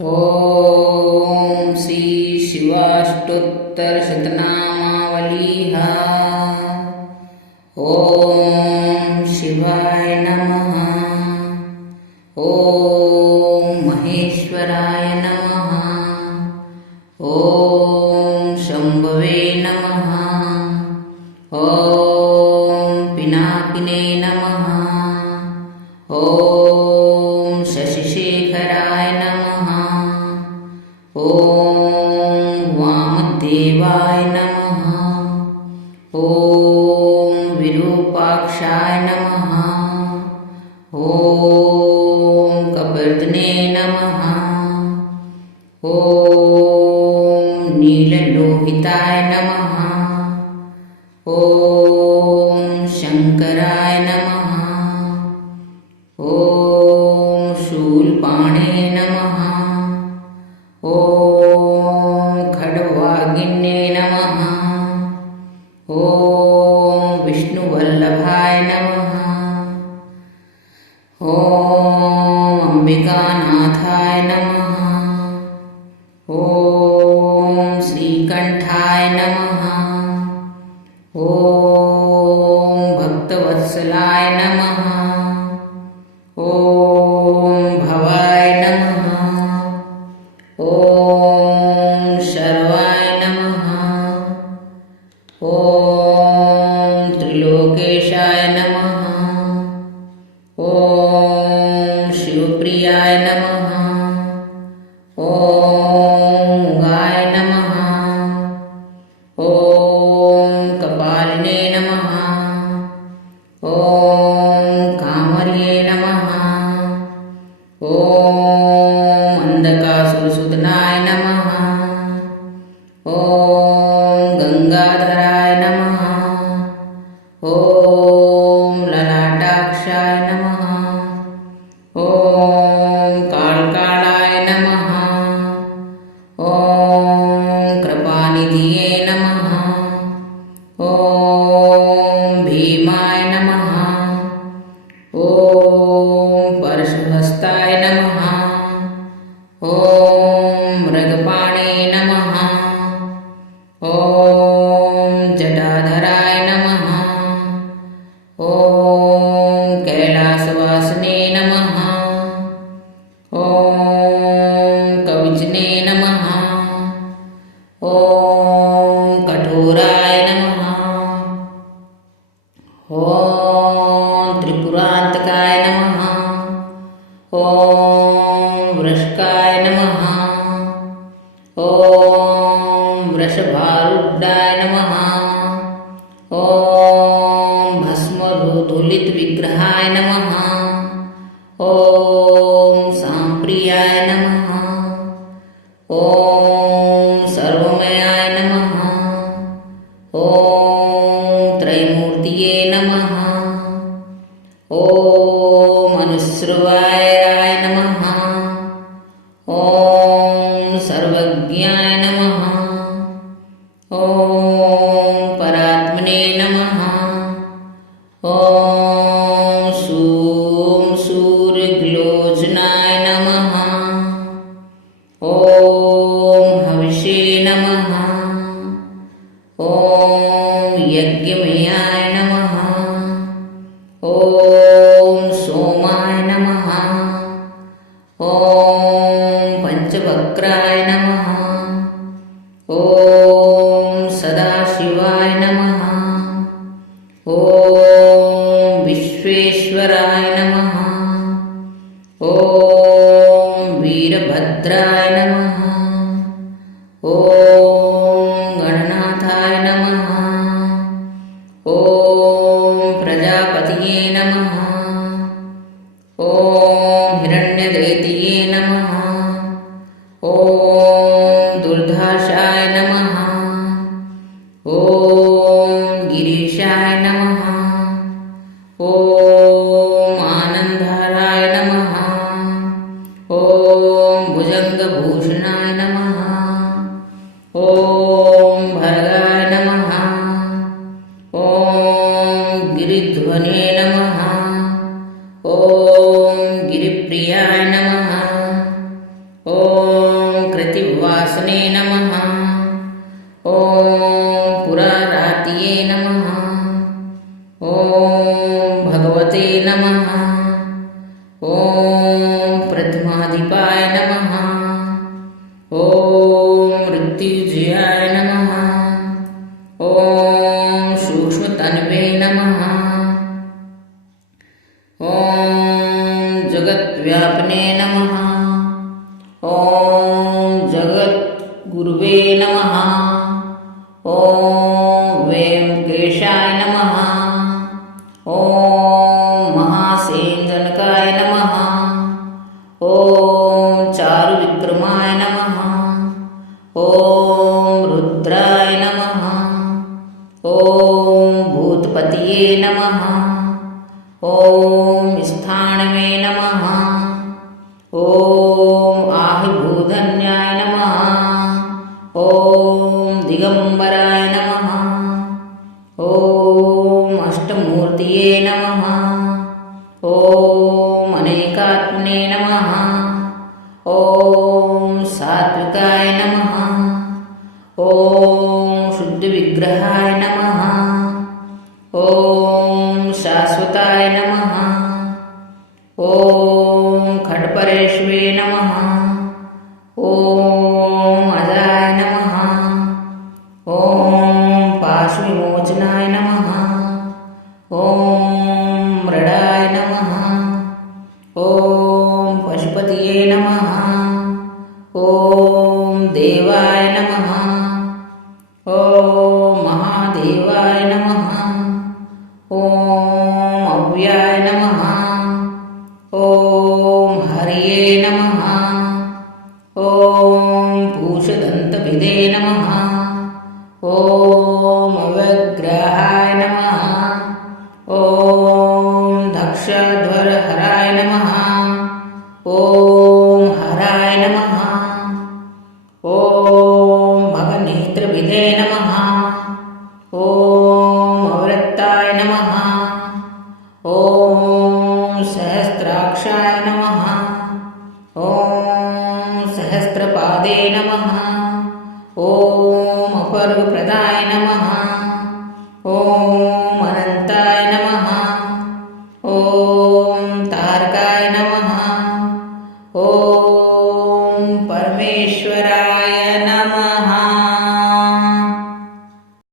ओम श्री शिवाष्टोत्तर शतनामावली ओम शिवाय नमः। ओम महेश्वराय नमः। ओम शंभवे नमः। ओम पिनाकिने नमः। ओम शशिशेखराय नमः। ओम वामदेवाय नमः। ओम विरूपाक्षाय नमः। ओम कपर्दने नमः। ओम नीललोहिताय नमः। ओम शंकराय नमः। ओम शूलपाणे नमः। ओम खड्वागिन्ये नमः। ओम विष्णुवल्लभाय नमः। ओम अंबिकानाथाय नमः। ओम श्रीकंठाय नमः। ओम भक्तवत्सलाय नमः। ओम भवाय नमः। ओम शर्वाय नमः। ओम त्रिलोकेशाय नमः। ओम शिवप्रियाय नमः। ओम गाय नमः। ओम कपालिने नमः। ओम कामर्ये नमः। ओम अंधकासुरसूदनाय नमः। ओम गंगाधराय नमः। ओम ललाटाक्षाय नमः। ओम कालकालाय नमः। ओम कृपानिधिये नमः। ओम भीमाय नमः। ओम परशुहस्ताय नमः। ओम मृगपाणे नमः। ओम जटाधराय नमः। ओम कैलासवासिने नमः। ओम कविजने नमः। ओम कठोराय नमः। ओम त्रिपुरांतकाय नमः। ओम वृषकाय नमः। ओम वृषभारूढाय नमः। ओम भस्मधूलित विग्रहाय नमः। ओम सांप्रियाय नमः। ओम सर्वमयाय नमः। ओम त्रैमूर्तये नमः। ओम अनुस्रवाय नमः। ओम सर्वज्ञाय नमः। ओम परात्मने नमः। ओम सूर्यग्लोचनाय नमः। ओम हविषे नमः। ओम यज्ञमयाय नमः। ओम सोमाय नमः। ओम पंचवक्राय नमः। ओम सदाशिवाय नमः। ओम विश्वेश्वराय नमः। ओम वीरभद्राय नमः। ओम गणनाथाय नमः। ओम प्रजापतये नमः। ओम हिरण्यदैत्ये नमः। ओम दुर्धाशाय नमः। ओम गिरीशाय नमः। ओम आनंदहराय नमः। ओम भुजंगभूषणाय नमः। ओम भर्गाय नमः। ओम गिरिध्वने नमः। ओम गिरिप्रियाय नमः। ओम पुरासने नमः ॐ पुरारात्ये नमः ॐ भगवते नमः ॐ प्रथमाधिपाय नमः ॐ मृत्युंजयाय नमः ॐ सूक्ष्मतन्वे नमः ॐ जगद्व्यापिने नमः ॐ जगद्गुरुवे नमः ॐ वेंकटेशाय नमः ॐ महासेनजनकाय नमः ॐ चारुविक्रमाय नमः ॐ रुद्राय नमः ॐ भूतपतये नमः ॐ स्थाणवे नमः ॐ आहिभूधन्याय नमः ॐ दिगंबराय नमः ॐ अष्टमूर्तये नमः ॐ अनेकात्मने नमः ॐ सात्विकाय नमः ॐ शुद्धविग्रहाय नमः ॐ शाश्वताय नमः ॐ खड्परेश्वे नमः ॐ अजाय नमः ॐ पाशविमोचनाय नमः ॐ मृडाय नमः ॐ पशुपतये नमः ॐ देवाय नमः ॐ महादेवाय नमः ॐ अव्याय नमः ॐ हरये नमः ॐ पूषदन्तभिदे नमः ॐ अव्यग्राहाय नमः ॐ दक्षध्वरहराय नमः ॐ हराय नमः ॐ भगनेत्रभिदे नमः ॐ अवृत्ताय नमः ॐ सहस्राक्षाय नमः ॐ सहस्रपादे नमः ॐ अपर्गप्रदाय नमः